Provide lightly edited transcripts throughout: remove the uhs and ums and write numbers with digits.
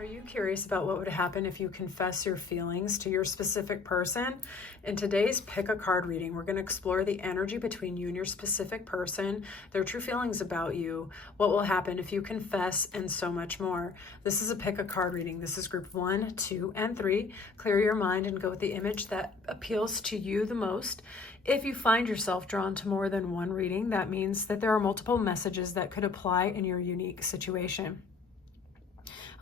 Are you curious about what would happen if you confess your feelings to your specific person? In today's Pick a Card reading, we're going to explore the energy between you and your specific person, their true feelings about you, what will happen if you confess, and so much more. This is a Pick a Card reading. This is group 1, 2, and 3. Clear your mind and go with the image that appeals to you the most. If you find yourself drawn to more than one reading, that means that there are multiple messages that could apply in your unique situation.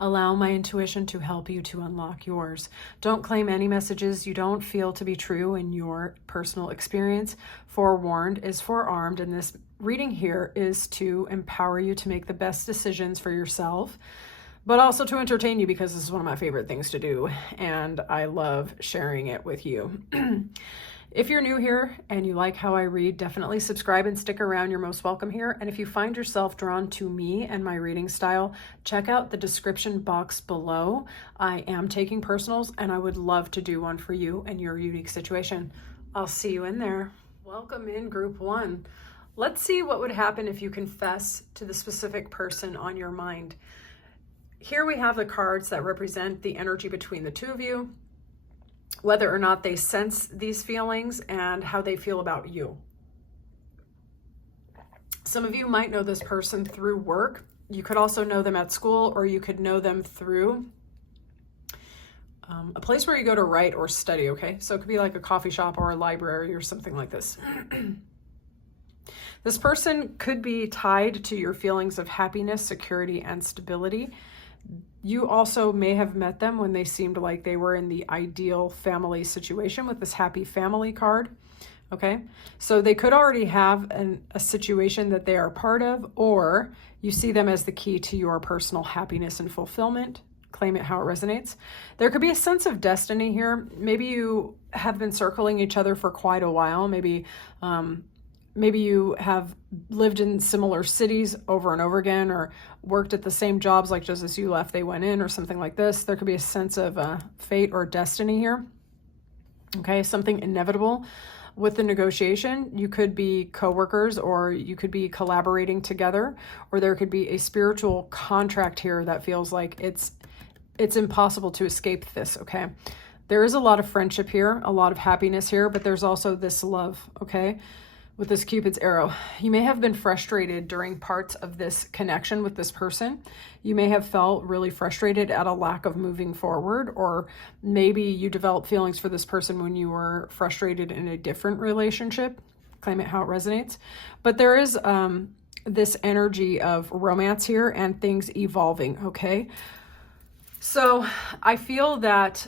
Allow my intuition to help you to unlock yours. Don't claim any messages you don't feel to be true in your personal experience. Forewarned is forearmed, and this reading here is to empower you to make the best decisions for yourself, but also to entertain you, because this is one of my favorite things to do, and I love sharing it with you. If you're new here and you like how I read, definitely subscribe and stick around. You're most welcome here. And if you find yourself drawn to me and my reading style, check out the description box below. I am taking personals, and I would love to do one for you and your unique situation. I'll see you in there. Welcome in group 1. Let's see what would happen if you confess to the specific person on your mind. Here we have the cards that represent the energy between the two of you, whether or not they sense these feelings, and how they feel about you. Some of you might know this person through work. You could also know them at school, or you could know them through a place where you go to write or study, okay? So it could be like a coffee shop or a library or something like this. This person could be tied to your feelings of happiness, security, and stability. You also may have met them when they seemed like they were in the ideal family situation with this happy family card, okay? So they could already have a situation that they are part of, or you see them as the key to your personal happiness and fulfillment. Claim it how it resonates. There could be a sense of destiny here. Maybe you have been circling each other for quite a while. Maybe you have lived in similar cities over and over again, or worked at the same jobs, like just as you left, they went in, or something like this. There could be a sense of fate or destiny here. Okay, something inevitable with the negotiation. You could be coworkers, or you could be collaborating together, or there could be a spiritual contract here that feels like it's impossible to escape this, okay? There is a lot of friendship here, a lot of happiness here, but there's also this love, okay? With this Cupid's arrow. You may have been frustrated during parts of this connection with this person. You may have felt really frustrated at a lack of moving forward, or maybe you developed feelings for this person when you were frustrated in a different relationship. Claim it how it resonates. But there is this energy of romance here and things evolving, okay? So I feel that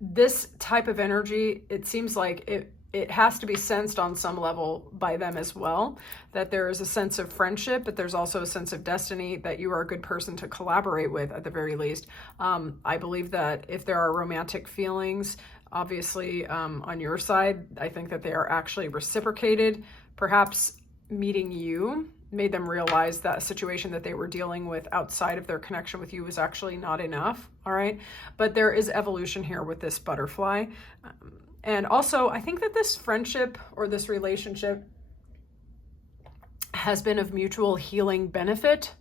this type of energy, it seems like it has to be sensed on some level by them as well, that there is a sense of friendship, but there's also a sense of destiny, that you are a good person to collaborate with at the very least. I believe that if there are romantic feelings, obviously on your side, I think that they are actually reciprocated. Perhaps meeting you made them realize that a situation that they were dealing with outside of their connection with you was actually not enough, all right? But there is evolution here with this butterfly. And also, I think that this friendship or this relationship has been of mutual healing benefit,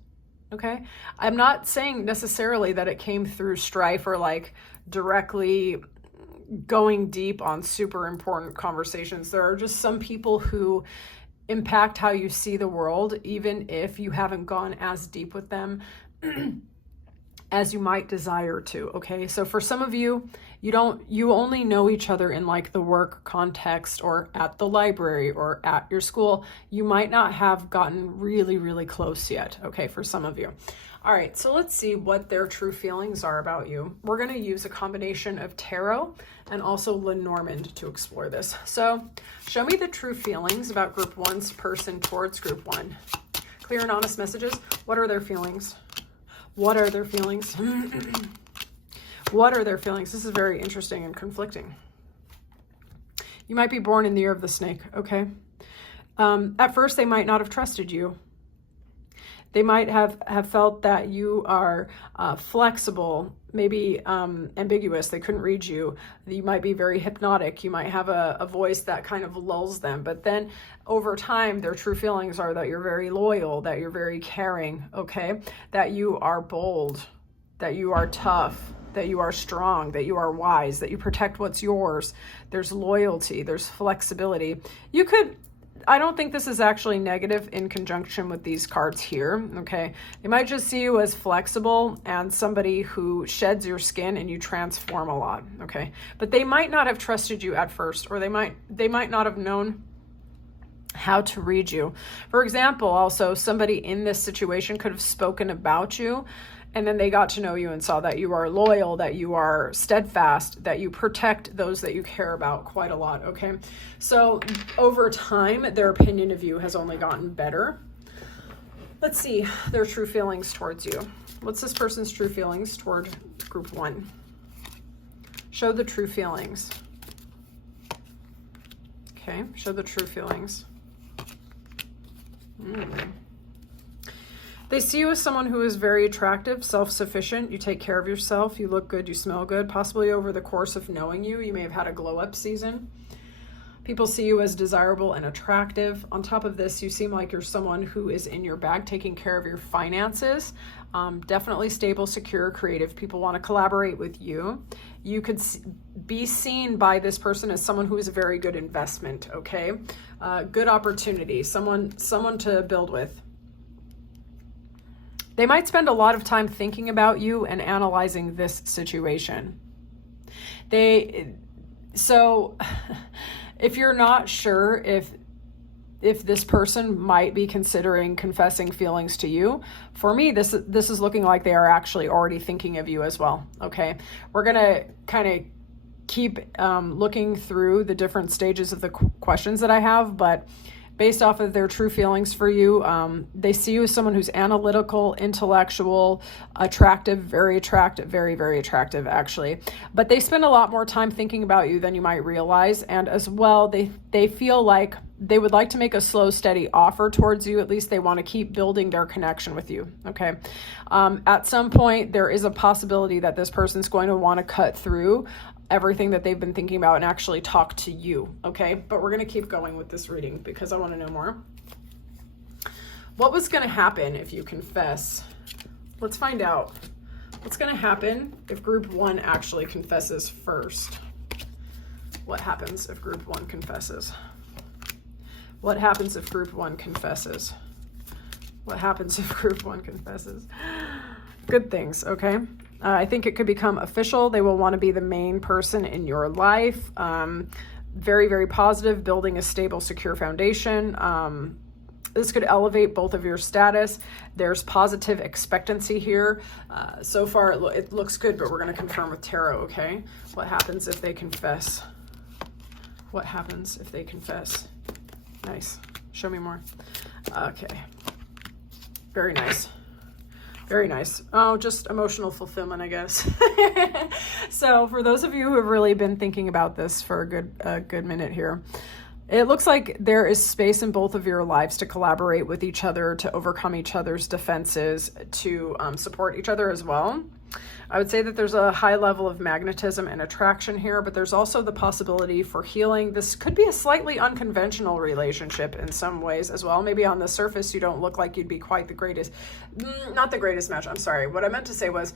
okay? I'm not saying necessarily that it came through strife or like directly going deep on super important conversations. There are just some people who impact how you see the world, even if you haven't gone as deep with them as you might desire to, okay? So for some of you, you only know each other in like the work context, or at the library, or at your school. You might not have gotten really, really close yet, okay, for some of you. All right, so let's see what their true feelings are about you. We're gonna use a combination of tarot and also Lenormand to explore this. So show me the true feelings about group 1's person towards group 1. Clear and honest messages. What are their feelings? What are their feelings? What are their feelings? This is very interesting and conflicting. You might be born in the year of the snake, okay? At first, they might not have trusted you. They might have felt that you are flexible, maybe ambiguous. They couldn't read you. You might be very hypnotic. You might have a voice that kind of lulls them. But then over time, their true feelings are that you're very loyal, that you're very caring, okay? That you are bold, that you are tough, that you are strong, that you are wise, that you protect what's yours. There's loyalty, there's flexibility. You could, I don't think this is actually negative in conjunction with these cards here, okay? They might just see you as flexible and somebody who sheds your skin and you transform a lot, okay? But they might not have trusted you at first, or they might not have known how to read you. For example, also somebody in this situation could have spoken about you, and then they got to know you and saw that you are loyal, that you are steadfast, that you protect those that you care about quite a lot, okay? So over time, their opinion of you has only gotten better. Let's see their true feelings towards you. What's this person's true feelings toward group 1? Show the true feelings. Okay, show the true feelings. They see you as someone who is very attractive, self-sufficient. You take care of yourself. You look good. You smell good. Possibly over the course of knowing you, you may have had a glow-up season. People see you as desirable and attractive. On top of this, you seem like you're someone who is in your bag, taking care of your finances. Definitely stable, secure, creative. People want to collaborate with you. You could be seen by this person as someone who is a very good investment, okay? Good opportunity, someone to build with. They might spend a lot of time thinking about you and analyzing this situation. So if you're not sure if this person might be considering confessing feelings to you, for me, this is looking like they are actually already thinking of you as well, okay? We're going to kind of keep looking through the different stages of the questions that I have, but based off of their true feelings for you, they see you as someone who's analytical, intellectual, attractive, very, very attractive, actually. But they spend a lot more time thinking about you than you might realize. And as well, they feel like they would like to make a slow, steady offer towards you. At least they want to keep building their connection with you, okay? At some point, there is a possibility that this person's going to want to cut through everything that they've been thinking about and actually talk to you, okay? But we're going to keep going with this reading because I want to know more. What was going to happen if you confess? Let's find out. What's going to happen if group 1 actually confesses first? What happens if group 1 confesses? What happens if group 1 confesses? What happens if group 1 confesses? Good things, okay? I think it could become official. They will want to be the main person in your life. Very, very positive, building a stable, secure foundation. This could elevate both of your status. There's positive expectancy here. So far, it looks good, but we're going to confirm with tarot, okay? What happens if they confess? What happens if they confess? Nice. Show me more. Okay. Very nice. Very nice. Oh, just emotional fulfillment, I guess. So for those of you who have really been thinking about this for a good minute here, it looks like there is space in both of your lives to collaborate with each other, to overcome each other's defenses, to support each other as well. I would say that there's a high level of magnetism and attraction here, but there's also the possibility for healing. This could be a slightly unconventional relationship in some ways as well. Maybe on the surface, you don't look like you'd be quite the greatest, not the greatest match. I'm sorry. What I meant to say was,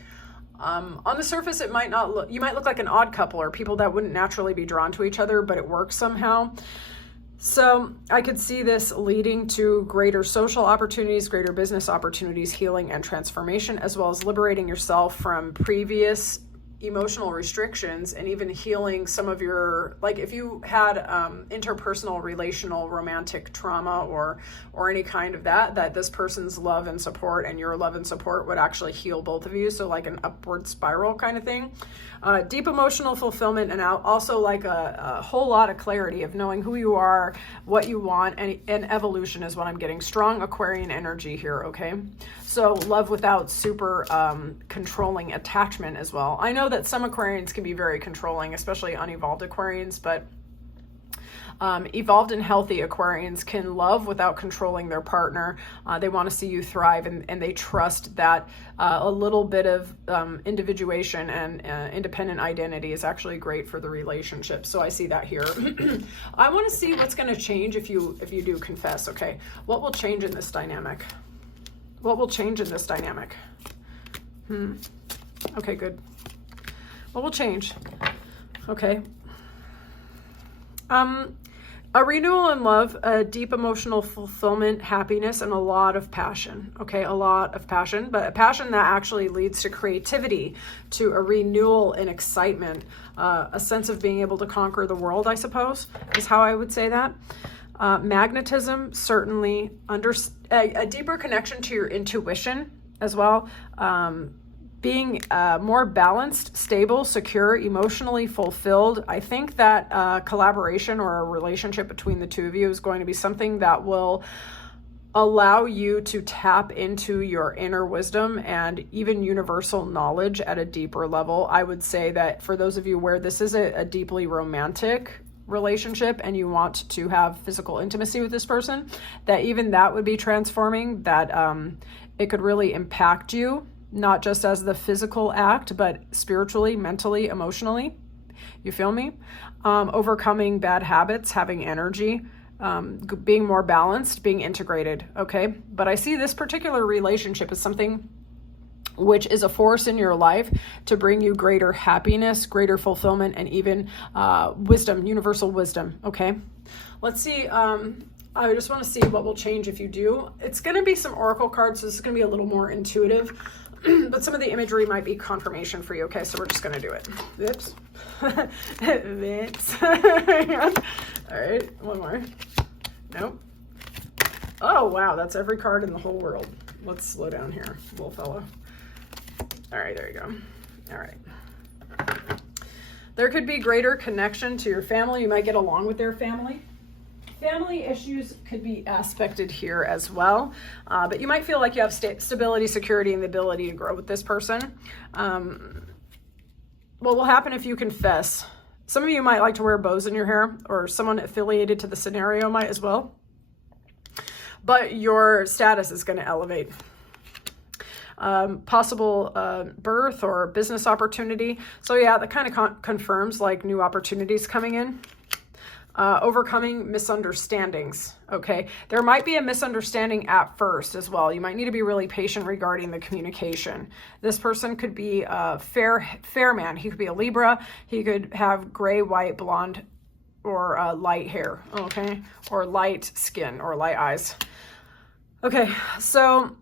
on the surface, it might not look, you might look like an odd couple or people that wouldn't naturally be drawn to each other, but it works somehow. So I could see this leading to greater social opportunities, greater business opportunities, healing and transformation, as well as liberating yourself from previous emotional restrictions and even healing some of your, like if you had interpersonal, relational, romantic trauma or any kind of that this person's love and support and your love and support would actually heal both of you. So like an upward spiral kind of thing. Deep emotional fulfillment, and also like a whole lot of clarity of knowing who you are, what you want, and evolution is what I'm getting. Strong Aquarian energy here, okay? So love without super controlling attachment as well. I know that some Aquarians can be very controlling, especially unevolved Aquarians, but evolved and healthy Aquarians can love without controlling their partner. They want to see you thrive, and they trust that a little bit of individuation and independent identity is actually great for the relationship. So I see that here. I want to see what's going to change if you do confess. Okay, what will change in this dynamic? What will change in this dynamic? Okay, good. Well, we'll change. Okay. A renewal in love, a deep emotional fulfillment, happiness, and a lot of passion. Okay, a lot of passion, but a passion that actually leads to creativity, to a renewal and excitement, a sense of being able to conquer the world, I suppose, is how I would say that. Magnetism, certainly, a deeper connection to your intuition as well. Being more balanced, stable, secure, emotionally fulfilled. I think that collaboration or a relationship between the two of you is going to be something that will allow you to tap into your inner wisdom and even universal knowledge at a deeper level. I would say that for those of you where this is a deeply romantic relationship and you want to have physical intimacy with this person, that even that would be transforming, that it could really impact you, not just as the physical act, but spiritually, mentally, emotionally. You feel me? Overcoming bad habits, having energy, being more balanced, being integrated, okay? But I see this particular relationship as something which is a force in your life to bring you greater happiness, greater fulfillment, and even wisdom, universal wisdom, okay? Let's see. I just want to see what will change if you do. It's going to be some oracle cards, so this is going to be a little more intuitive. But some of the imagery might be confirmation for you. Okay, so we're just going to do it. Oops. Oops. All right, one more. Nope. Oh, wow, that's every card in the whole world. Let's slow down here, little fella. All right, there you go. All right. There could be greater connection to your family. You might get along with their family. Family issues could be aspected here as well, but you might feel like you have stability, security, and the ability to grow with this person. What will happen if you confess? Some of you might like to wear bows in your hair, or someone affiliated to the scenario might as well, but your status is going to elevate. Possible birth or business opportunity. So yeah, that kind of confirms like new opportunities coming in. Overcoming misunderstandings, okay? There might be a misunderstanding at first as well. You might need to be really patient regarding the communication. This person could be a fair man. He could be a Libra. He could have gray, white, blonde, or light hair, okay? Or light skin or light eyes. Okay, so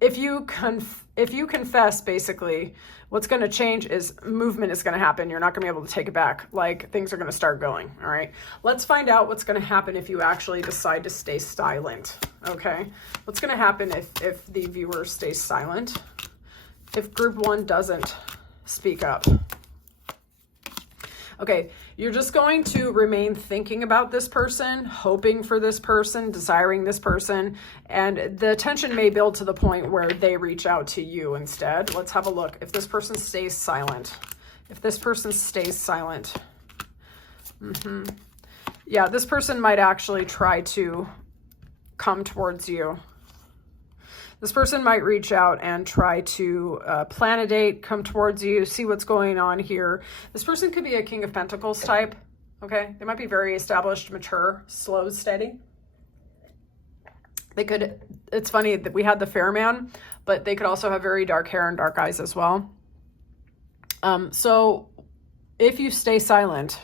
if you confess, basically, what's going to change is movement is going to happen. You're not going to be able to take it back. Like, things are going to start going, all right? Let's find out what's going to happen if you actually decide to stay silent, okay? What's going to happen if the viewer stays silent? If group one doesn't speak up? Okay, you're just going to remain thinking about this person, hoping for this person, desiring this person, and the tension may build to the point where they reach out to you instead. Let's have a look. If this person stays silent, yeah, this person might actually try to come towards you. This person might reach out and try to plan a date, come towards you, see what's going on here. This person could be a King of Pentacles type, okay? They might be very established, mature, slow, steady. They could, it's funny that we had the fair man, but they could also have very dark hair and dark eyes as well. So if you stay silent,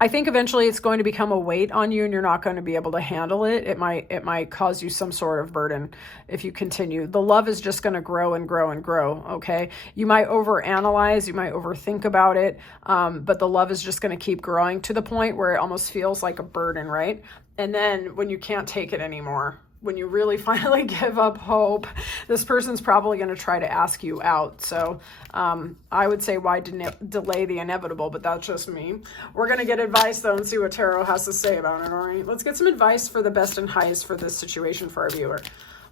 I think eventually it's going to become a weight on you and you're not going to be able to handle it. It might cause you some sort of burden if you continue. The love is just going to grow and grow and grow, okay? You might overanalyze, you might overthink about it, but the love is just going to keep growing to the point where it almost feels like a burden, right? And then when you can't take it anymore, when you really finally give up hope, this person's probably going to try to ask you out. So I would say, why delay the inevitable? But that's just me. We're going to get advice, though, and see what Tarot has to say about it, all right? Let's get some advice for the best and highest for this situation for our viewer.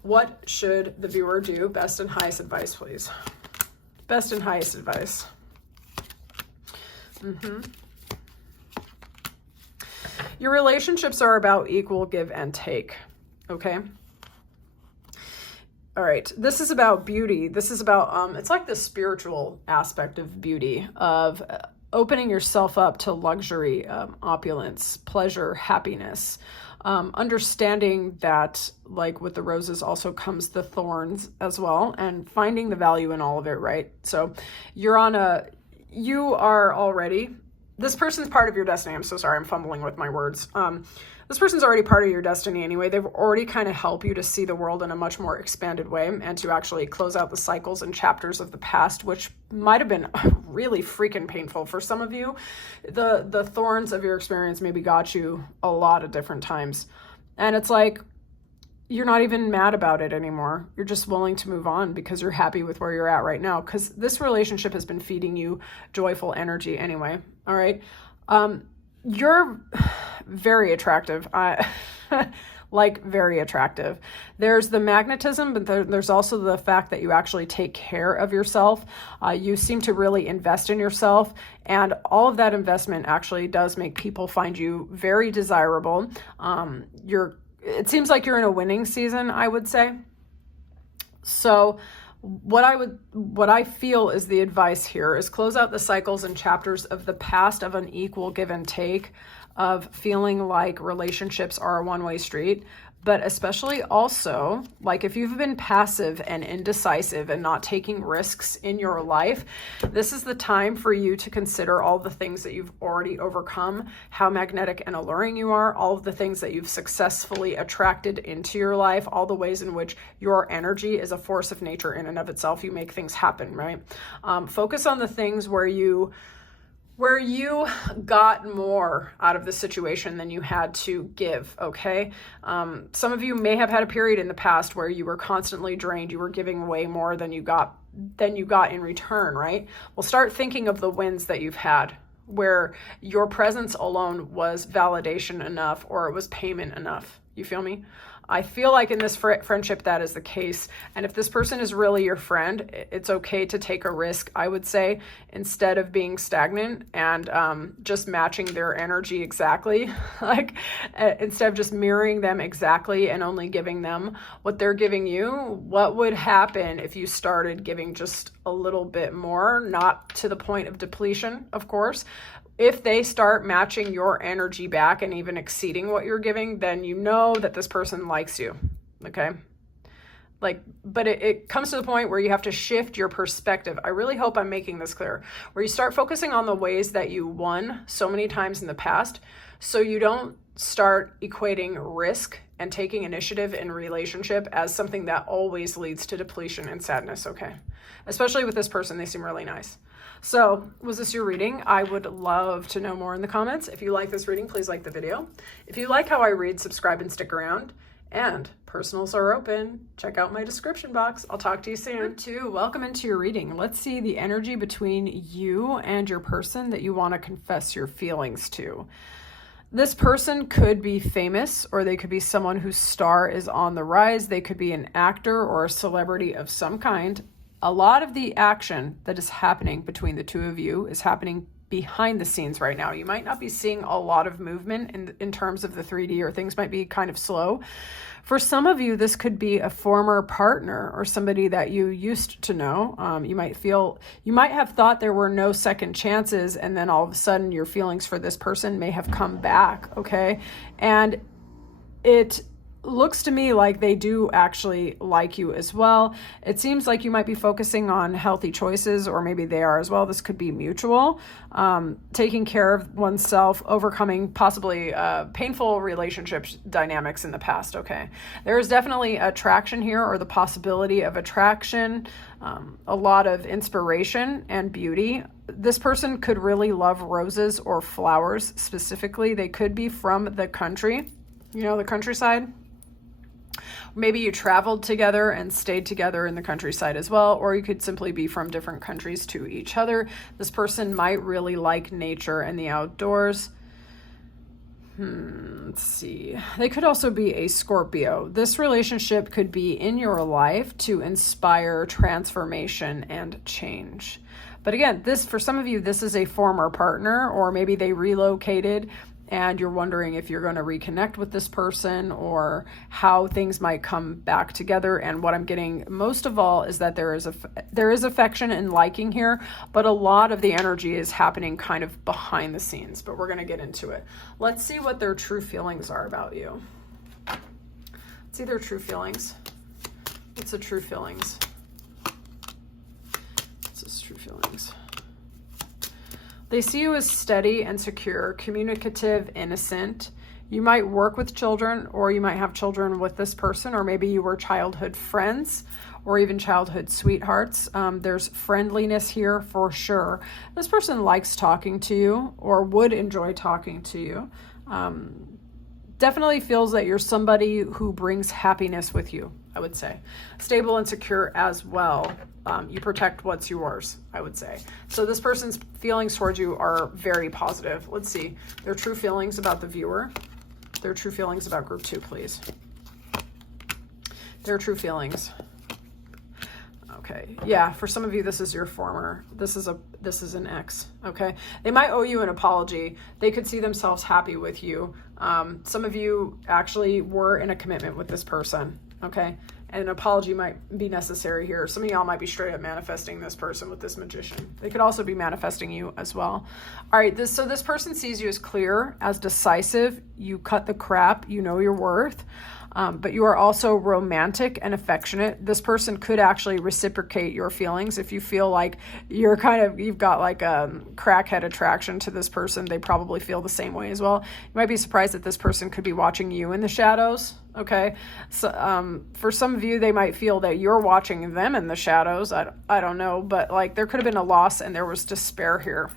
What should the viewer do? Best and highest advice, please. Best and highest advice. Your relationships are about equal give and take. Okay. All right. This is about beauty. This is about, it's like the spiritual aspect of beauty, of opening yourself up to luxury, opulence, pleasure, happiness, Understanding that, like with the roses also comes the thorns as well, and finding the value in all of it, right? So this person's part of your destiny. I'm so sorry, I'm fumbling with my words. This person's already part of your destiny anyway. They've already kind of helped you to see the world in a much more expanded way and to actually close out the cycles and chapters of the past, which might have been really freaking painful for some of you. The thorns of your experience maybe got you a lot of different times. And it's like, you're not even mad about it anymore. You're just willing to move on because you're happy with where you're at right now, because this relationship has been feeding you joyful energy anyway. All right. You're very attractive. Like very attractive. There's the magnetism, but there's also the fact that you actually take care of yourself. You seem to really invest in yourself, and all of that investment actually does make people find you very desirable. It seems like you're in a winning season, I would say. So what I feel is the advice here is close out the cycles and chapters of the past of an equal give and take, of feeling like relationships are a one-way street, but especially also, like if you've been passive and indecisive and not taking risks in your life, this is the time for you to consider all the things that you've already overcome, how magnetic and alluring you are, all of the things that you've successfully attracted into your life, all the ways in which your energy is a force of nature in and of itself. You make things happen, right? Focus on the things where you got more out of the situation than you had to give, okay? Some of you may have had a period in the past where you were constantly drained. You were giving way more than you got in return, right? Well, start thinking of the wins that you've had, where your presence alone was validation enough, or it was payment enough. You feel me? I feel like in this friendship that is the case. And if this person is really your friend, it's okay to take a risk, I would say, instead of being stagnant and just matching their energy exactly. Like instead of just mirroring them exactly and only giving them what they're giving you. What would happen if you started giving just a little bit more, not to the point of depletion, of course. If they start matching your energy back and even exceeding what you're giving, then you know that this person likes you, okay? But it comes to the point where you have to shift your perspective. I really hope I'm making this clear, where you start focusing on the ways that you won so many times in the past, so you don't start equating risk and taking initiative in relationship as something that always leads to depletion and sadness, okay? Especially with this person, they seem really nice. So, was this your reading? I would love to know more in the comments. If you like this reading, please like the video. If you like how I read, subscribe and stick around. And personals are open. Check out my description box. I'll talk to you soon. Welcome into your reading. Let's see the energy between you and your person that you want to confess your feelings to. This person could be famous, or they could be someone whose star is on the rise. They could be an actor or a celebrity of some kind. A lot of the action that is happening between the two of you is happening behind the scenes right now. You might not be seeing a lot of movement in terms of the 3D, or things might be kind of slow. For some of you, this could be a former partner or somebody that you used to know. You might have thought there were no second chances, and then all of a sudden your feelings for this person may have come back, okay? And it looks to me like they do actually like you as well. It seems like you might be focusing on healthy choices, or maybe they are as well. This could be mutual. Taking care of oneself, overcoming possibly painful relationship dynamics in the past, okay? There is definitely attraction here, or the possibility of attraction, a lot of inspiration and beauty. This person could really love roses or flowers specifically. They could be from the country, the countryside. Maybe you traveled together and stayed together in the countryside as well, or you could simply be from different countries to each other. This person might really like nature and the outdoors. Let's see. They could also be a Scorpio. This relationship could be in your life to inspire transformation and change. But again, for some of you, this is a former partner, or maybe they relocated and you're wondering if you're going to reconnect with this person or how things might come back together. And what I'm getting most of all is that there is affection and liking here, but a lot of the energy is happening kind of behind the scenes, but we're going to get into it. Let's see what their true feelings are about you. Let's see their true feelings. What's the true feelings? What's this true feelings? They see you as steady and secure, communicative, innocent. You might work with children, or you might have children with this person, or maybe you were childhood friends or even childhood sweethearts. There's friendliness here for sure. This person likes talking to you or would enjoy talking to you. Definitely feels that you're somebody who brings happiness with you, I would say. Stable and secure as well. You protect what's yours, I would say. So this person's feelings towards you are very positive. Let's see. Their true feelings about the viewer. Their true feelings about group 2, please. Their true feelings. Okay. Yeah, for some of you, this is your former. This is an ex. Okay. They might owe you an apology. They could see themselves happy with you. Some of you actually were in a commitment with this person. Okay. And an apology might be necessary here. Some of y'all might be straight up manifesting this person with this magician. They could also be manifesting you as well. All right, so this person sees you as clear, as decisive. You cut the crap. You know your worth. But you are also romantic and affectionate. This person could actually reciprocate your feelings. If you feel like you've got like a crackhead attraction to this person, they probably feel the same way as well. You might be surprised that this person could be watching you in the shadows. Okay. So, for some of you, they might feel that you're watching them in the shadows. I don't know, but like there could have been a loss and there was despair here.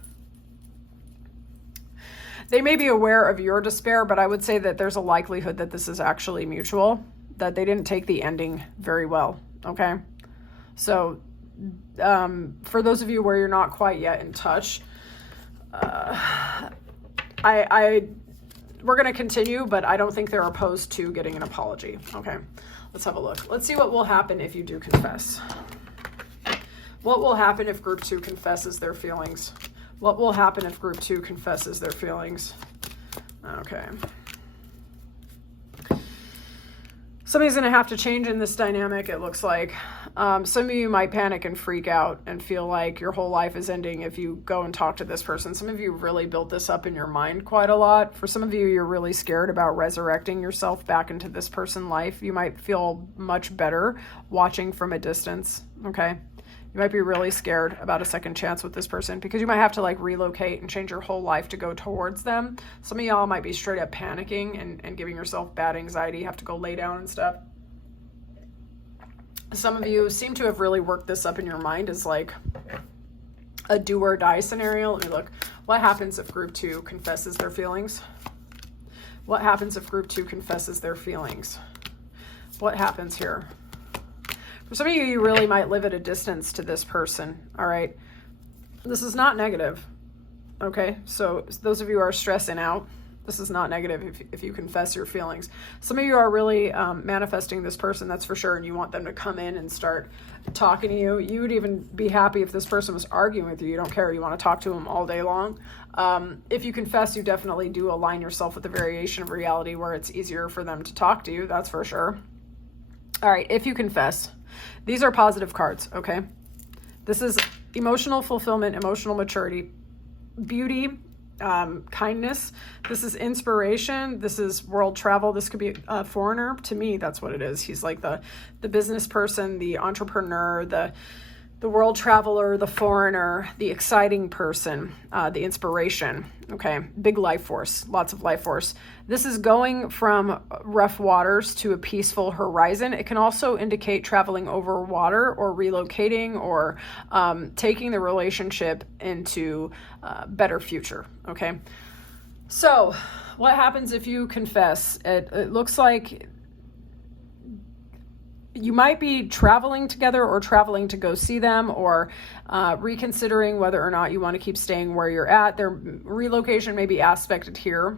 They may be aware of your despair, but I would say that there's a likelihood that this is actually mutual, that they didn't take the ending very well, okay? So for those of you where you're not quite yet in touch, we're going to continue, but I don't think they're opposed to getting an apology, okay? Let's have a look. Let's see what will happen if you do confess. What will happen if group 2 confesses their feelings? What will happen if group 2 confesses their feelings? Okay. Somebody's going to have to change in this dynamic, it looks like. Some of you might panic and freak out and feel like your whole life is ending if you go and talk to this person. Some of you really built this up in your mind quite a lot. For some of you, you're really scared about resurrecting yourself back into this person's life. You might feel much better watching from a distance, okay? You might be really scared about a second chance with this person because you might have to like relocate and change your whole life to go towards them. Some of y'all might be straight up panicking and giving yourself bad anxiety. You have to go lay down and stuff. Some of you seem to have really worked this up in your mind as like a do or die scenario. Let me look. What happens if group 2 confesses their feelings? What happens if group 2 confesses their feelings? What happens here? For some of you, you really might live at a distance to this person, all right? This is not negative, okay? So those of you who are stressing out, this is not negative if you confess your feelings. Some of you are really manifesting this person, that's for sure, and you want them to come in and start talking to you. You would even be happy if this person was arguing with you. You don't care. You want to talk to them all day long. If you confess, you definitely do align yourself with a variation of reality where it's easier for them to talk to you, that's for sure. All right, if you confess, these are positive cards, okay? This is emotional fulfillment, emotional maturity, beauty, kindness. This is inspiration. This is world travel. This could be a foreigner. To me, that's what it is. He's like the business person, the entrepreneur, the world traveler, the foreigner, the exciting person, the inspiration. Okay, big life force, lots of life force. This is going from rough waters to a peaceful horizon. It can also indicate traveling over water or relocating or taking the relationship into a better future. Okay, so what happens if you confess? It looks like you might be traveling together or traveling to go see them or reconsidering whether or not you want to keep staying where you're at. Their relocation may be aspected here.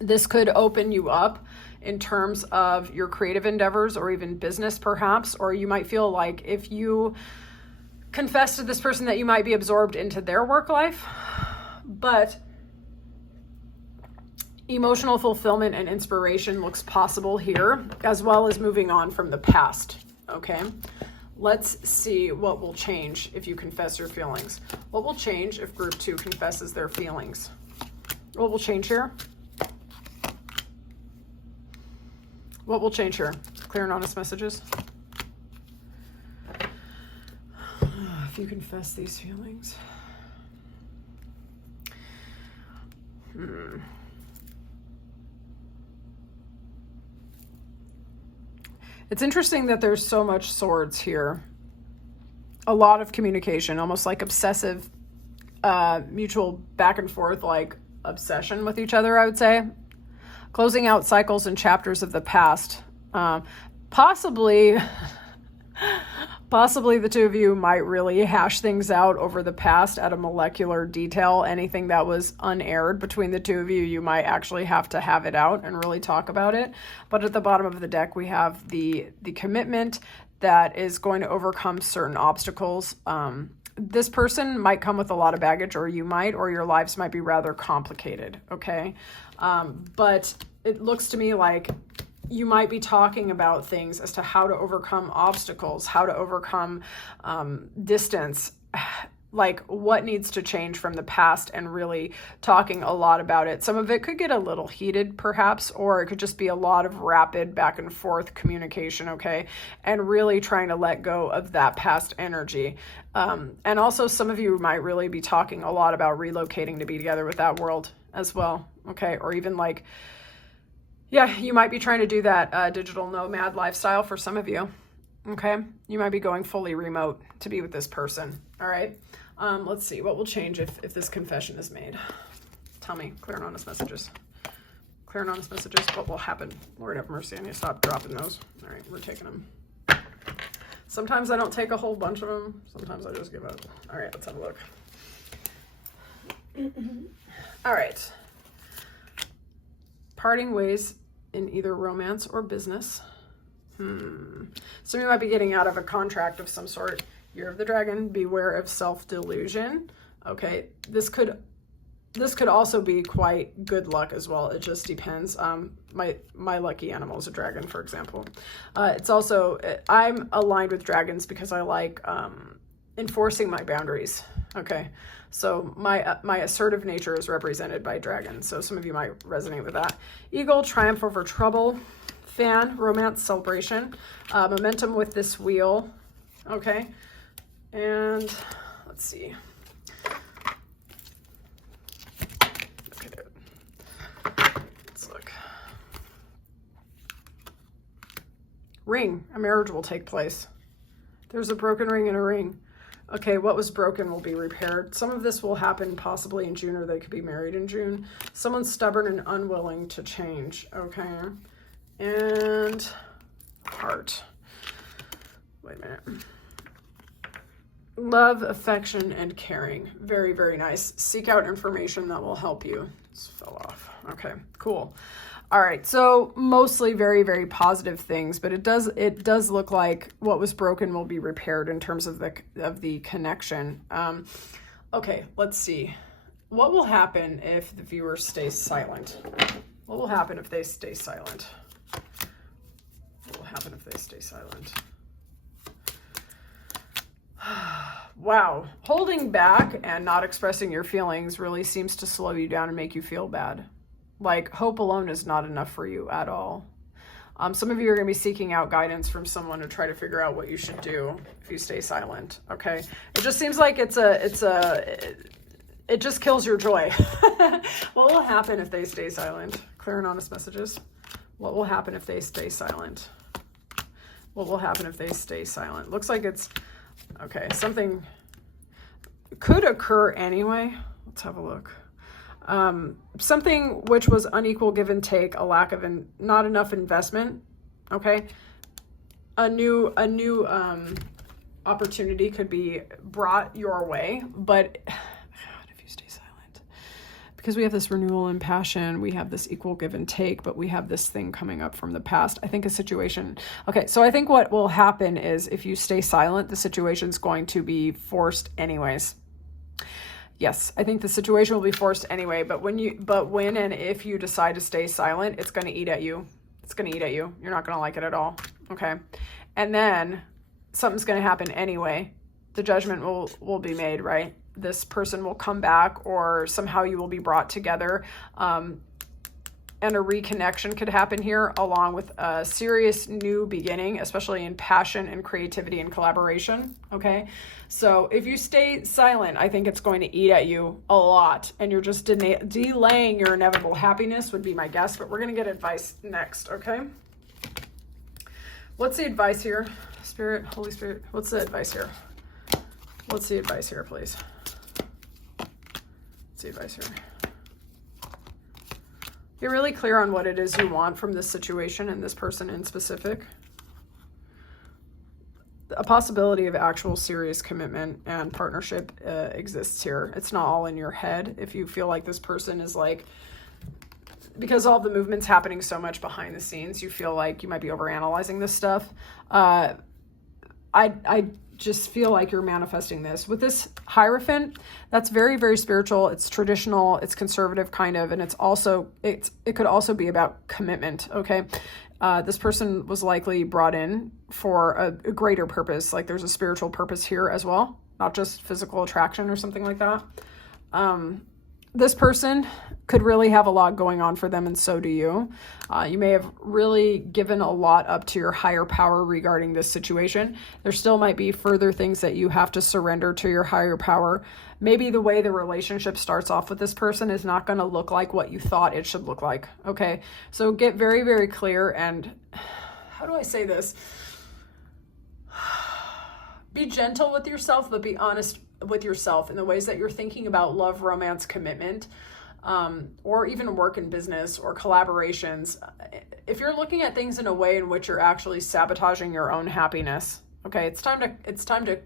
This could open you up in terms of your creative endeavors or even business perhaps, or you might feel like if you confess to this person that you might be absorbed into their work life. But Emotional fulfillment and inspiration looks possible here, as well as moving on from the past, okay? Let's see what will change if you confess your feelings. What will change if group 2 confesses their feelings? What will change here? What will change here? Clear and honest messages. If you confess these feelings. It's interesting that there's so much swords here. A lot of communication, almost like obsessive, mutual back and forth, like obsession with each other, I would say. Closing out cycles and chapters of the past. Possibly the two of you might really hash things out over the past at a molecular detail. Anything that was unaired between the two of you, you might actually have to have it out and really talk about it. But at the bottom of the deck, we have the commitment that is going to overcome certain obstacles. This person might come with a lot of baggage, or you might, or your lives might be rather complicated, okay? But it looks to me like you might be talking about things as to how to overcome obstacles, how to overcome distance, like what needs to change from the past, and really talking a lot about it. Some of it could get a little heated perhaps, or it could just be a lot of rapid back and forth communication, okay? And really trying to let go of that past energy. And also some of you might really be talking a lot about relocating to be together with that world as well, okay? Or even like, yeah, you might be trying to do that digital nomad lifestyle for some of you, okay? You might be going fully remote to be with this person, all right? Let's see, what will change if this confession is made? Tell me, clear and honest messages. Clear and honest messages, what will happen? Lord have mercy on you, stop dropping those. All right, we're taking them. Sometimes I don't take a whole bunch of them. Sometimes I just give up. All right, let's have a look. All right. Parting ways in either romance or business. Some of you might be getting out of a contract of some sort. Year of the Dragon, beware of self-delusion. Okay, this could also be quite good luck as well. It just depends. My lucky animal is a dragon, for example. It's also, I'm aligned with dragons because I like enforcing my boundaries. Okay, so my assertive nature is represented by dragons. So some of you might resonate with that. Eagle, triumph over trouble. Fan, romance, celebration. Momentum with this wheel. Okay, and let's see. Okay, let's look. Ring, a marriage will take place. There's a broken ring and a ring. Okay, what was broken will be repaired. Some of this will happen possibly in June, or they could be married in June. Someone's stubborn and unwilling to change, okay? And heart. Wait a minute. Love, affection, and caring. Very, very nice. Seek out information that will help you. This fell off. Okay, cool. All right, so mostly very, very positive things, but it does look like what was broken will be repaired in terms of the connection. Okay, let's see. What will happen if the viewer stays silent? What will happen if they stay silent? What will happen if they stay silent? Wow, holding back and not expressing your feelings really seems to slow you down and make you feel bad. Like, hope alone is not enough for you at all. Some of you are going to be seeking out guidance from someone to try to figure out what you should do if you stay silent, okay? It just seems like it just kills your joy. What will happen if they stay silent? Clear and honest messages. What will happen if they stay silent? What will happen if they stay silent? Looks like it's, okay, something could occur anyway. Let's have a look. Something which was unequal give and take, a lack of not enough investment. Okay. A new opportunity could be brought your way, but God, if you stay silent, because we have this renewal and passion, we have this equal give and take, but we have this thing coming up from the past. I think a situation. Okay. So I think what will happen is if you stay silent, the situation's going to be forced anyways. Yes, I think the situation will be forced anyway, but when and if you decide to stay silent, it's going to eat at you. It's going to eat at you. You're not going to like it at all. Okay. And then something's going to happen anyway. The judgment will be made, right? This person will come back, or somehow you will be brought together. And a reconnection could happen here, along with a serious new beginning, especially in passion and creativity and collaboration. Okay. So if you stay silent, I think it's going to eat at you a lot, and you're just delaying your inevitable happiness, would be my guess, but we're going to get advice next. Okay. What's the advice here? Spirit, Holy Spirit, what's the advice here? What's the advice here, please? What's the advice here? You're really clear on what it is you want from this situation and this person in specific. A possibility of actual serious commitment and partnership exists here. It's not all in your head. If you feel like this person is like, because all the movement's happening so much behind the scenes, you feel like you might be overanalyzing this stuff. I just feel like you're manifesting this with this Hierophant. That's very, very spiritual. It's traditional, it's conservative kind of, and it could also be about commitment. Okay. This person was likely brought in for a greater purpose. Like there's a spiritual purpose here as well, not just physical attraction or something like that. This person could really have a lot going on for them, and so do you. You may have really given a lot up to your higher power regarding this situation. There still might be further things that you have to surrender to your higher power. Maybe the way the relationship starts off with this person is not going to look like what you thought it should look like. Okay, so get very, very clear, and how do I say this? Be gentle with yourself, but be honest with yourself in the ways that you're thinking about love, romance, commitment, or even work and business or collaborations. If you're looking at things in a way in which you're actually sabotaging your own happiness, okay, it's time to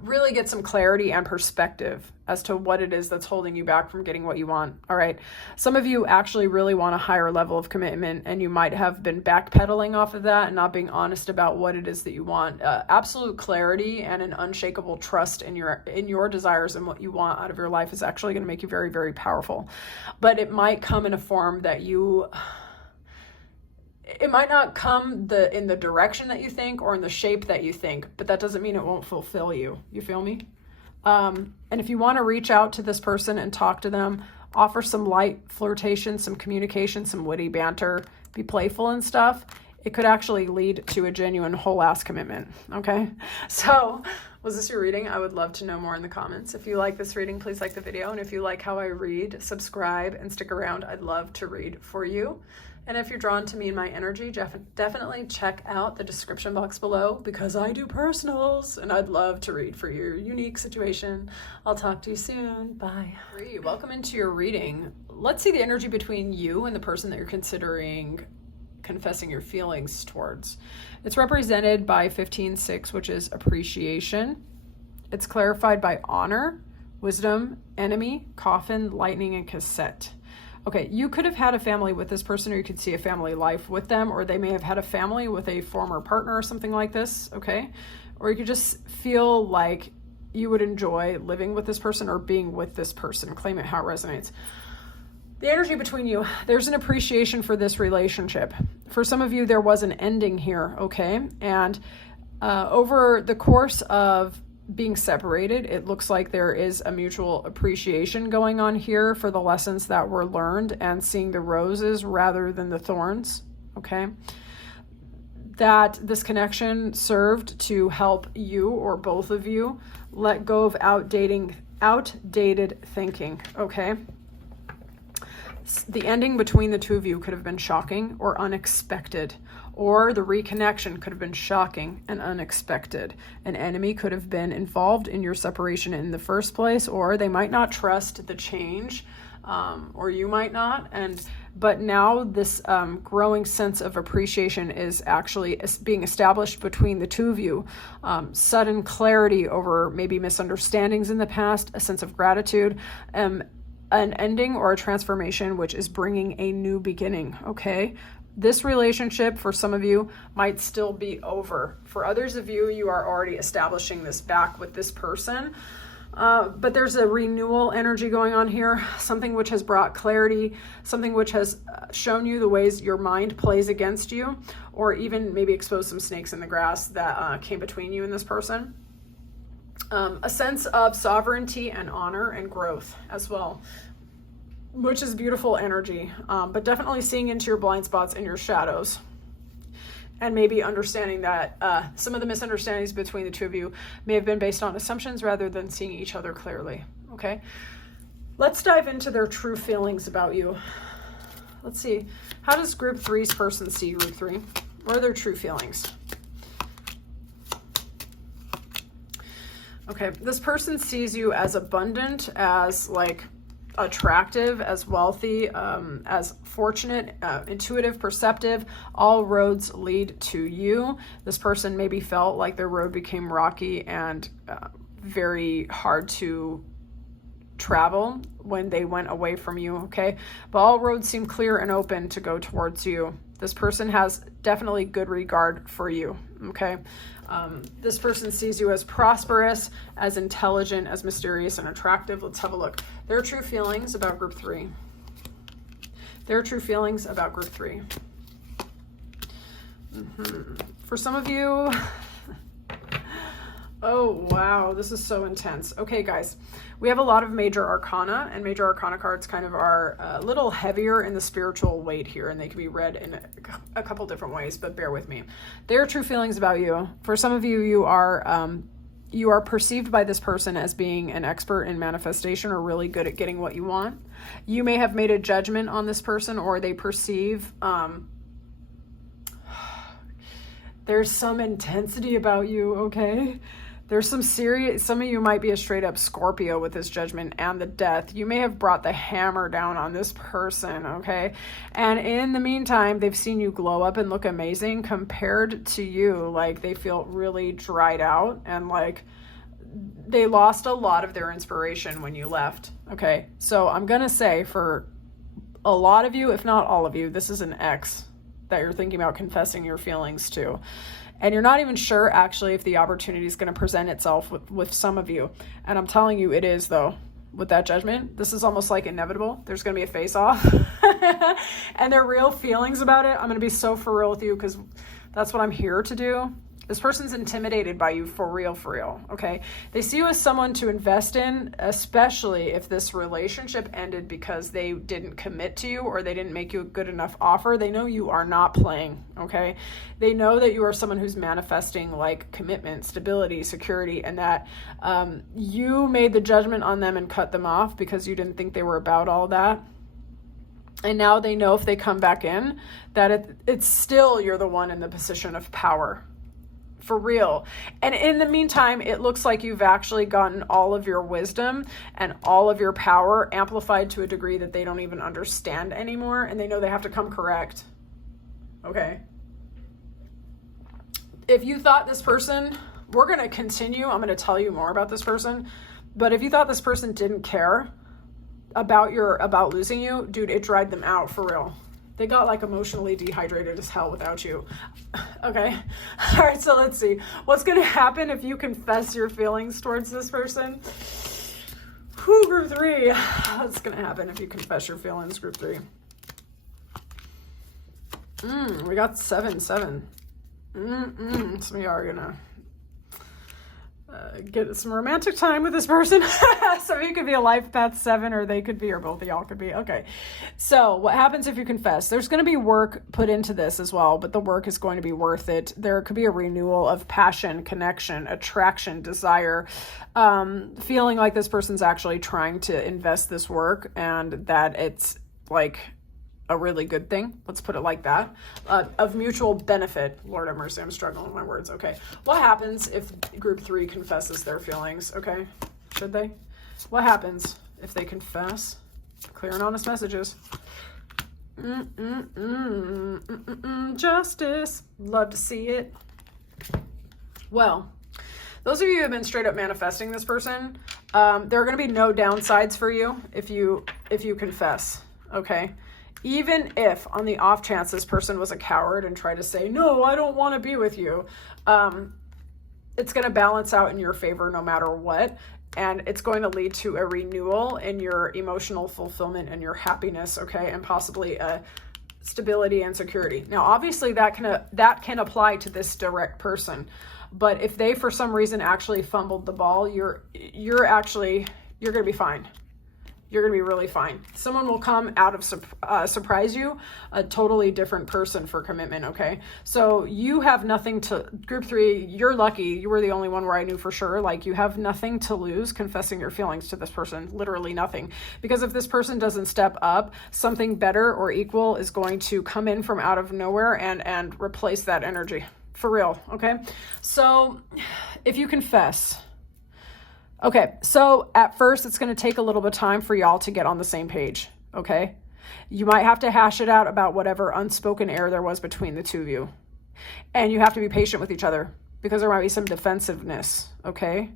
really get some clarity and perspective as to what it is that's holding you back from getting what you want. All right. Some of you actually really want a higher level of commitment, and you might have been backpedaling off of that and not being honest about what it is that you want. Absolute clarity and an unshakable trust in your desires and what you want out of your life is actually going to make you very, very powerful. But it might come in a form that it might not come in the direction that you think or in the shape that you think, but that doesn't mean it won't fulfill you. You feel me? And if you want to reach out to this person and talk to them, offer some light flirtation, some communication, some witty banter, be playful and stuff, it could actually lead to a genuine whole ass commitment. Okay. So was this your reading? I would love to know more in the comments. If you like this reading, please like the video. And if you like how I read, subscribe and stick around. I'd love to read for you. And if you're drawn to me and my energy, definitely check out the description box below, because I do personals and I'd love to read for your unique situation. I'll talk to you soon. Bye. Welcome into your reading. Let's see the energy between you and the person that you're considering confessing your feelings towards. It's represented by 15-6, which is appreciation. It's clarified by honor, wisdom, enemy, coffin, lightning, and cassette. Okay, you could have had a family with this person, or you could see a family life with them, or they may have had a family with a former partner or something like this, okay? Or you could just feel like you would enjoy living with this person or being with this person. Claim it how it resonates. The energy between you, there's an appreciation for this relationship. For some of you, there was an ending here, okay? And over the course of being separated, it looks like there is a mutual appreciation going on here for the lessons that were learned and seeing the roses rather than the thorns, okay? That this connection served to help you or both of you let go of outdated thinking, okay? The ending between the two of you could have been shocking or unexpected, or the reconnection could have been shocking and unexpected. An enemy could have been involved in your separation in the first place, or they might not trust the change, or you might not. But now this growing sense of appreciation is actually being established between the two of you. Sudden clarity over maybe misunderstandings in the past, a sense of gratitude, an ending or a transformation which is bringing a new beginning, okay? This relationship, for some of you, might still be over. For others of you, you are already establishing this back with this person. But there's a renewal energy going on here, something which has brought clarity, something which has shown you the ways your mind plays against you, or even maybe exposed some snakes in the grass that came between you and this person. A sense of sovereignty and honor and growth as well, which is beautiful energy, but definitely seeing into your blind spots and your shadows. And maybe understanding that some of the misunderstandings between the two of you may have been based on assumptions rather than seeing each other clearly, okay? Let's dive into their true feelings about you. Let's see, how does group 3's person see group 3? What are their true feelings? Okay, this person sees you as abundant, as like attractive, as wealthy, as fortunate, intuitive, perceptive. All roads lead to you. This person maybe felt like their road became rocky and very hard to travel when they went away from you, okay? But all roads seem clear and open to go towards you. This person has definitely good regard for you, okay? This person sees you as prosperous, as intelligent, as mysterious, and attractive. Let's have a look. Their true feelings about group 3. Their true feelings about group 3. For some of you, oh, wow, this is so intense. Okay, guys, we have a lot of major arcana, and major arcana cards kind of are a little heavier in the spiritual weight here, and they can be read in a couple different ways, but bear with me. Their true feelings about you. For some of you, you are perceived by this person as being an expert in manifestation or really good at getting what you want. You may have made a judgment on this person, or they perceive there's some intensity about you, okay? There's some of you might be a straight up Scorpio with this judgment and the death. You may have brought the hammer down on this person, okay? And in the meantime, they've seen you glow up and look amazing compared to you. Like, they feel really dried out and like they lost a lot of their inspiration when you left, okay? So I'm gonna say for a lot of you, if not all of you, this is an ex that you're thinking about confessing your feelings to. And you're not even sure actually if the opportunity is going to present itself with some of you. And I'm telling you it is, though, with that judgment. This is almost like inevitable. There's going to be a face-off. And their real feelings about it, I'm going to be so for real with you because that's what I'm here to do. This person's intimidated by you for real, okay? They see you as someone to invest in, especially if this relationship ended because they didn't commit to you or they didn't make you a good enough offer. They know you are not playing, okay? They know that you are someone who's manifesting like commitment, stability, security, and that you made the judgment on them and cut them off because you didn't think they were about all that. And now they know if they come back in that it's still you're the one in the position of power. For real. And in the meantime, it looks like you've actually gotten all of your wisdom and all of your power amplified to a degree that they don't even understand anymore. And they know they have to come correct. Okay. If you thought this person, we're going to continue. I'm going to tell you more about this person. But if you thought this person didn't care about losing you, dude, it dried them out for real. They got like emotionally dehydrated as hell without you. Okay. All right. So let's see what's going to happen if you confess your feelings towards this person. Whew, group 3. What's going to happen if you confess your feelings, group 3? We got 7. Some of you are going to get some romantic time with this person. Some of you could be a life path 7, or they could be, or both of y'all could be. Okay. So what happens if you confess? There's going to be work put into this as well, but the work is going to be worth it. There could be a renewal of passion, connection, attraction, desire, feeling like this person's actually trying to invest this work and that it's like a really good thing. Let's put it like that. Of mutual benefit. Lord have mercy, I'm struggling with my words. Okay. What happens if group 3 confesses their feelings? Okay. Should they? What happens if they confess? Clear and honest messages. Justice. Love to see it. Well, those of you who have been straight up manifesting this person, there are going to be no downsides for you if you confess. Okay. Even if on the off chance this person was a coward and tried to say, no, I don't want to be with you, it's going to balance out in your favor no matter what. and it's going to lead to a renewal in your emotional fulfillment and your happiness, okay, and possibly a stability and security. Now, obviously, that can apply to this direct person, but if they for some reason actually fumbled the ball, you're going to be fine. You're going to be really fine. Someone will come out of surprise you, a totally different person for commitment, okay? So you have nothing to, group 3, you're lucky. You were the only one where I knew for sure. Like, you have nothing to lose confessing your feelings to this person, literally nothing. Because if this person doesn't step up, something better or equal is going to come in from out of nowhere and replace that energy. For real, okay? So if you confess, okay, so at first it's going to take a little bit of time for y'all to get on the same page, okay? You might have to hash it out about whatever unspoken error there was between the two of you. And you have to be patient with each other because there might be some defensiveness, okay?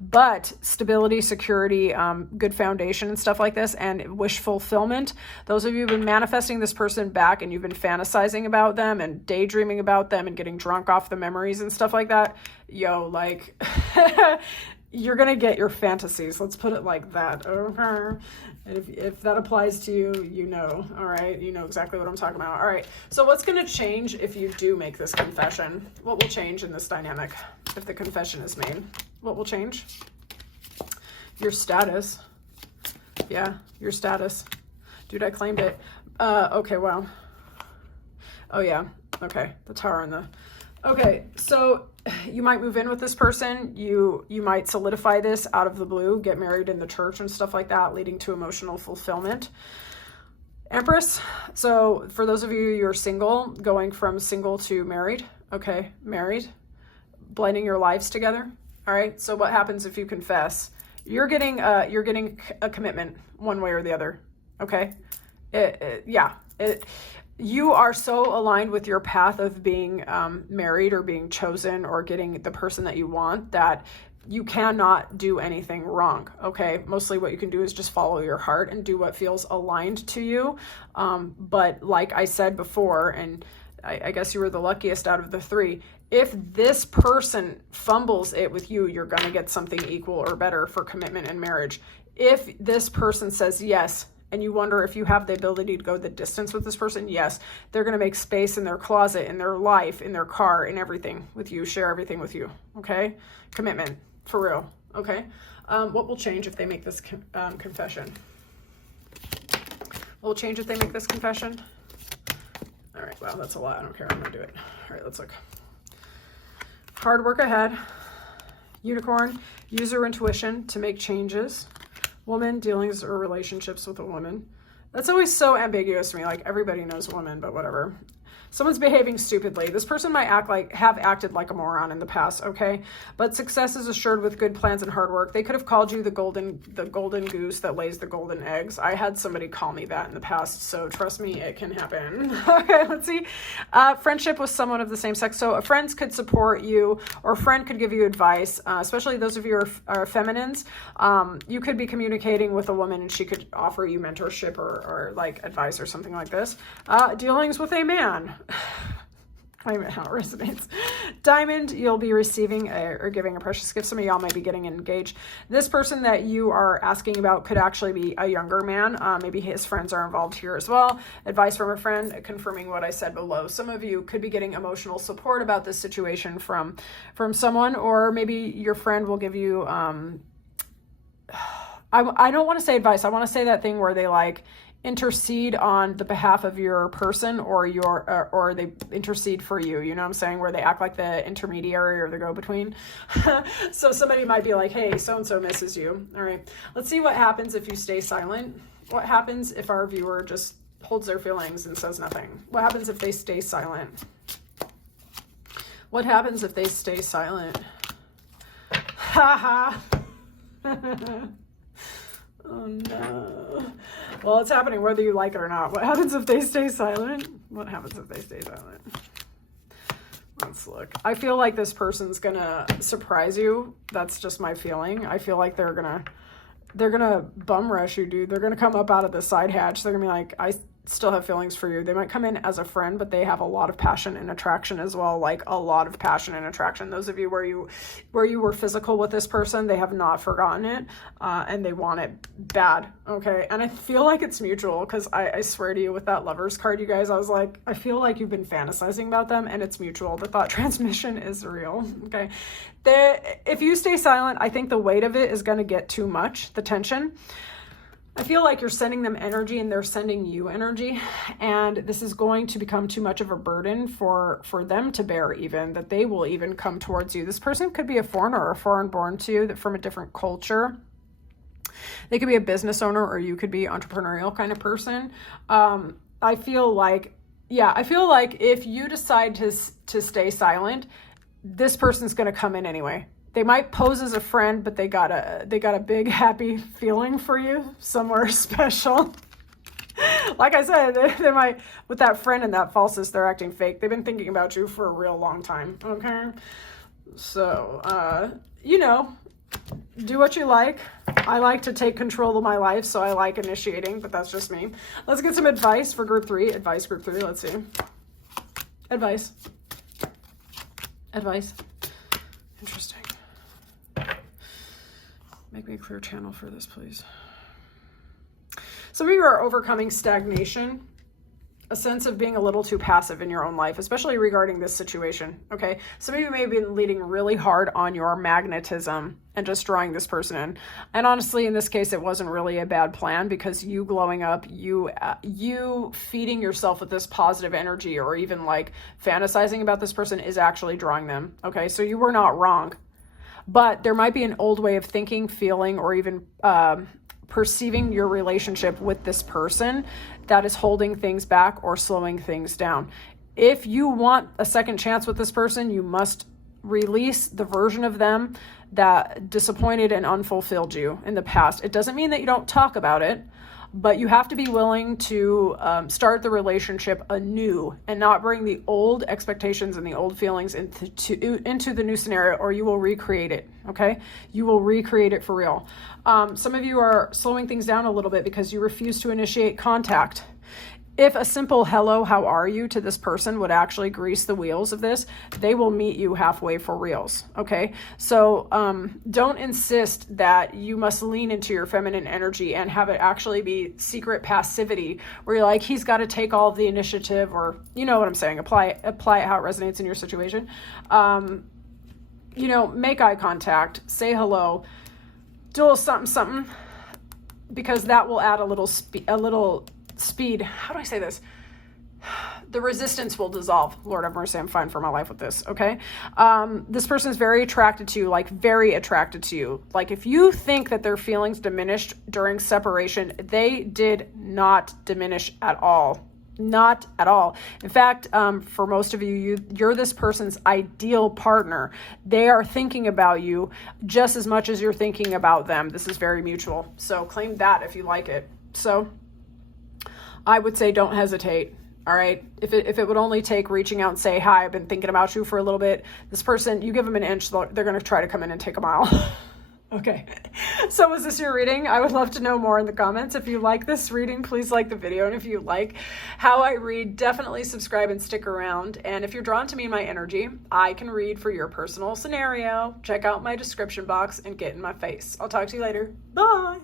But stability, security, good foundation and stuff like this, and wish fulfillment. Those of you who've been manifesting this person back and you've been fantasizing about them and daydreaming about them and getting drunk off the memories and stuff like that, yo, like... you're going to get your fantasies. Let's put it like that. And if that applies to you, you know, all right? You know exactly what I'm talking about. All right. So what's going to change if you do make this confession? What will change in this dynamic if the confession is made? What will change? Your status. Yeah, your status. Dude, I claimed it. Okay, wow. Oh, yeah. Okay, the tower and the... Okay, so you might move in with this person. You might solidify this out of the blue, get married in the church and stuff like that, leading to emotional fulfillment. Empress. So for those of you who are single, going from single to married. Okay, married. Blending your lives together. All right, so what happens if you confess? You're getting a commitment one way or the other. Okay? You are so aligned with your path of being married or being chosen or getting the person that you want that you cannot do anything wrong, okay? Mostly what you can do is just follow your heart and do what feels aligned to you. But like I said before, and I guess you were the luckiest out of the 3, if this person fumbles it with you, you're going to get something equal or better for commitment and marriage. If this person says yes, and you wonder if you have the ability to go the distance with this person, yes, they're going to make space in their closet, in their life, in their car, in everything with you, share everything with you, okay? Commitment, for real, okay? What will change if they make this confession? What will change if they make this confession? All right, wow, that's a lot. I don't care. I'm going to do it. All right, let's look. Hard work ahead. Unicorn, use your intuition to make changes. Woman, dealings or relationships with a woman. That's always so ambiguous to me. Like, everybody knows woman, but whatever. Someone's behaving stupidly. This person might have acted like a moron in the past, okay? But success is assured with good plans and hard work. They could have called you the golden goose that lays the golden eggs. I had somebody call me that in the past, so trust me, it can happen. Okay, let's see. Friendship with someone of the same sex. So a friend could support you, or a friend could give you advice, especially those of you who are feminines. You could be communicating with a woman and she could offer you mentorship or like advice or something like this. Dealings with a man. Wait a minute, how it resonates. Diamond, you'll be receiving or giving a precious gift. Some of y'all might be getting engaged. This person that you are asking about could actually be a younger man. Maybe his friends are involved here as well. Advice from a friend, confirming what I said below. Some of you could be getting emotional support about this situation from someone, or maybe your friend will give you, I don't want to say advice. I want to say that thing where they like intercede on the behalf of your person, or or they intercede for you, you know what I'm saying, where they act like the intermediary or the go-between. So somebody might be like, hey, so-and-so misses you. All right, let's see what happens if you stay silent. What happens if our viewer just holds their feelings and says nothing? What happens if they stay silent? What happens if they stay silent? Ha ha. Oh no. Well, it's happening whether you like it or not. What happens if they stay silent? What happens if they stay silent? Let's look. I feel like this person's gonna surprise you. That's just my feeling. I feel like they're gonna bum rush you, dude. They're gonna come up out of the side hatch. They're gonna be like, I still have feelings for you. They might come in as a friend, but they have a lot of passion and attraction as well, like a lot of passion and attraction. Those of you where you were physical with this person, they have not forgotten it, and they want it bad, okay? And I feel like it's mutual, because I swear to you, with that Lovers card, you guys, I was like, I feel like you've been fantasizing about them, and it's mutual. The thought transmission is real, okay? If you stay silent, I think the weight of it is going to get too much, the tension. I feel like you're sending them energy and they're sending you energy, and this is going to become too much of a burden for them to bear, even that they will even come towards you. This person could be a foreigner or foreign born to you, that from a different culture. They could be a business owner, or you could be entrepreneurial kind of person. I feel like if you decide to stay silent, this person's going to come in anyway. They might pose as a friend, but they got a big happy feeling for you somewhere special. Like I said, they might, with that friend and that falsus, they're acting fake. They've been thinking about you for a real long time, okay? So, do what you like. I like to take control of my life, so I like initiating, but that's just me. Let's get some advice for group 3. Advice, group 3, let's see. Advice. Interesting. Make me a clear channel for this, please. Some of you are overcoming stagnation, a sense of being a little too passive in your own life, especially regarding this situation, okay? Some of you may have been leading really hard on your magnetism and just drawing this person in. And honestly, in this case, it wasn't really a bad plan, because you glowing up, you feeding yourself with this positive energy, or even like fantasizing about this person, is actually drawing them, okay? So you were not wrong. But there might be an old way of thinking, feeling, or even perceiving your relationship with this person that is holding things back or slowing things down. If you want a second chance with this person, you must release the version of them that disappointed and unfulfilled you in the past. It doesn't mean that you don't talk about it, but you have to be willing to start the relationship anew and not bring the old expectations and the old feelings into the new scenario, or you will recreate it, okay? You will recreate it for real. Some of you are slowing things down a little bit because you refuse to initiate contact. If a simple hello, how are you to this person would actually grease the wheels of this, they will meet you halfway for reals, okay? So don't insist that you must lean into your feminine energy and have it actually be secret passivity, where you're like, he's got to take all of the initiative, or you know what I'm saying, apply it how it resonates in your situation. Make eye contact, say hello, do a little something, because that will add a little speed. How do I say this? The resistance will dissolve. Lord have mercy, I'm fine for my life with this, okay? This person is very attracted to you, like very attracted to you. Like if you think that their feelings diminished during separation, they did not diminish at all. Not at all. In fact, for most of you're this person's ideal partner. They are thinking about you just as much as you're thinking about them. This is very mutual. So claim that if you like it. So I would say don't hesitate, all right? If it would only take reaching out and say, hi, I've been thinking about you for a little bit. This person, you give them an inch, they're going to try to come in and take a mile. Okay. So was this your reading? I would love to know more in the comments. If you like this reading, please like the video. And if you like how I read, definitely subscribe and stick around. And if you're drawn to me and my energy, I can read for your personal scenario. Check out my description box and get in my face. I'll talk to you later. Bye.